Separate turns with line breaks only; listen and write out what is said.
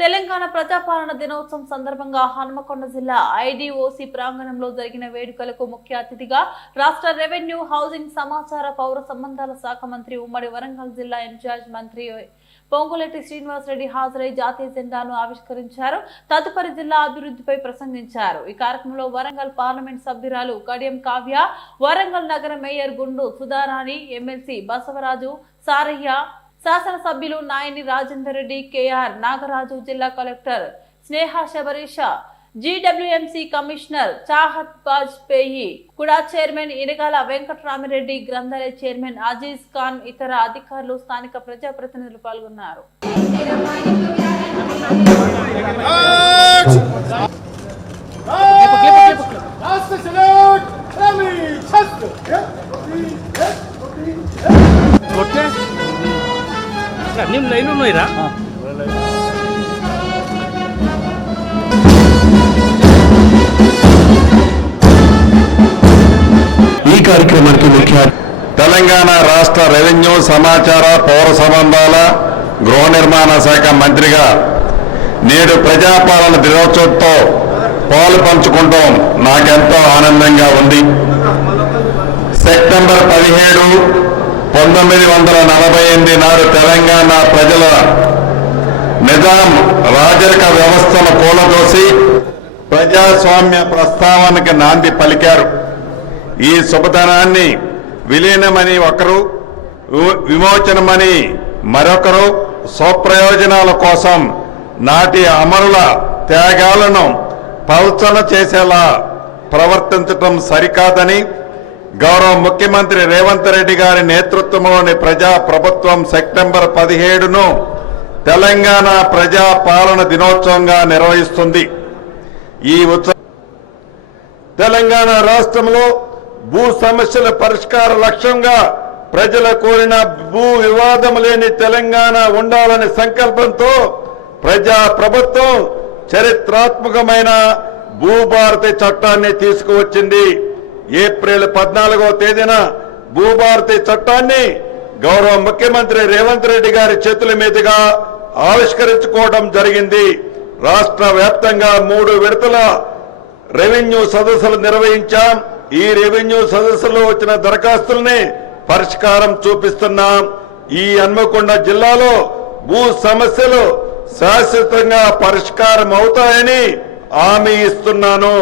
తెలంగాణ ప్రజాపాలన దినోత్సవం సందర్భంగా హనుమకొండ జిల్లా ఐడిఓసి ప్రాంగణంలో జరిగిన వేడుకలకు ముఖ్య అతిథిగా రాష్ట్ర రెవెన్యూ హౌసింగ్ సమాచార పౌర సంబంధాల శాఖ మంత్రి ఉమ్మడి వరంగల్ జిల్లా ఇన్ఛార్జ్ మంత్రి పొంగులెట్టి శ్రీనివాసరెడ్డి హాజరై జాతీయ జెండాను ఆవిష్కరించారు. తదుపరి జిల్లా అభివృద్ధిపై ప్రసంగించారు. ఈ కార్యక్రమంలో వరంగల్ పార్లమెంట్ సభ్యురాలు కడియం కావ్య వరంగల్ నగర మేయర్ గుండు సుధారాణి ఎమ్మెల్సీ బసవరాజు సారయ్య శాసనసభ్యులు నాయని రాజేందర్ రెడ్డి కేఆర్ నాగరాజు జిల్లా collector Sneha Sabarish GWMC commissioner Chahat Vajpayee కూడా చైర్మన్ ఇరగాల వెంకటరామిరెడ్డి గ్రంథాలయ చైర్మన్ అజీజ్ ఖాన్ ఇతర అధికారులు స్థానిక ప్రజాప్రతినిధులు పాల్గొన్నారు.
Last
ఈ కార్యక్రమానికి ముఖ్య
తెలంగాణ రాష్ట్ర రెవెన్యూ సమాచార పౌర సంబంధాల గృహ నిర్మాణ శాఖ మంత్రిగా నేడు ప్రజాపాలన దినోత్సవంతో పాలు పంచుకుంటాం. నాకెంతో ఆనందంగా ఉంది. సెప్టెంబర్ పదిహేడు పంతొమ్మిది వందల నలభై ఎనిమిది నాడు తెలంగాణ ప్రజల నిజాం రాజరిక వ్యవస్థను కూలదోసి ప్రజాస్వామ్య ప్రస్తావనకి నాంది పలికారు. ఈ శుభదనాన్ని విలీనమని ఒకరు వి- విమోచనమని మరొకరు స్వప్రయోజనాల కోసం నాటి అమరుల త్యాగాలను పల్చన చేసేలా ప్రవర్తించటం సరికాదని గౌరవ ముఖ్యమంత్రి రేవంత్ రెడ్డి గారి నేతృత్వంలోని ప్రజా ప్రభుత్వం సెప్టెంబర్ పదిహేడును తెలంగాణ ప్రజా పాలన దినోత్సవంగా నిర్వహిస్తుంది. ఈ ఉత్సవం తెలంగాణ రాష్ట్రంలో భూ సమస్యల పరిష్కార లక్ష్యంగా ప్రజల కోరిన భూ వివాదం లేని తెలంగాణ ఉండాలనే సంకల్పంతో ప్రజా ప్రభుత్వం చరిత్రాత్మకమైన భూభారతి చట్టాన్ని తీసుకువచ్చింది. ఏప్రిల్ పద్నాలుగో తేదీన భూభారతి చట్టాన్ని గౌరవ ముఖ్యమంత్రి రేవంత్ రెడ్డి గారి చేతుల మీదుగా ఆవిష్కరించుకోవడం జరిగింది. రాష్ట్ర వ్యాప్తంగా మూడు విడతల రెవెన్యూ సదస్సులు నిర్వహించాం. ఈ రెవెన్యూ సదస్సులో వచ్చిన దరఖాస్తుల్ని పరిష్కారం చూపిస్తున్నాం. ఈ హన్మకొండ జిల్లాలో భూ సమస్యలు శాశ్వతంగా పరిష్కారం అవుతాయని హామీ ఇస్తున్నాను.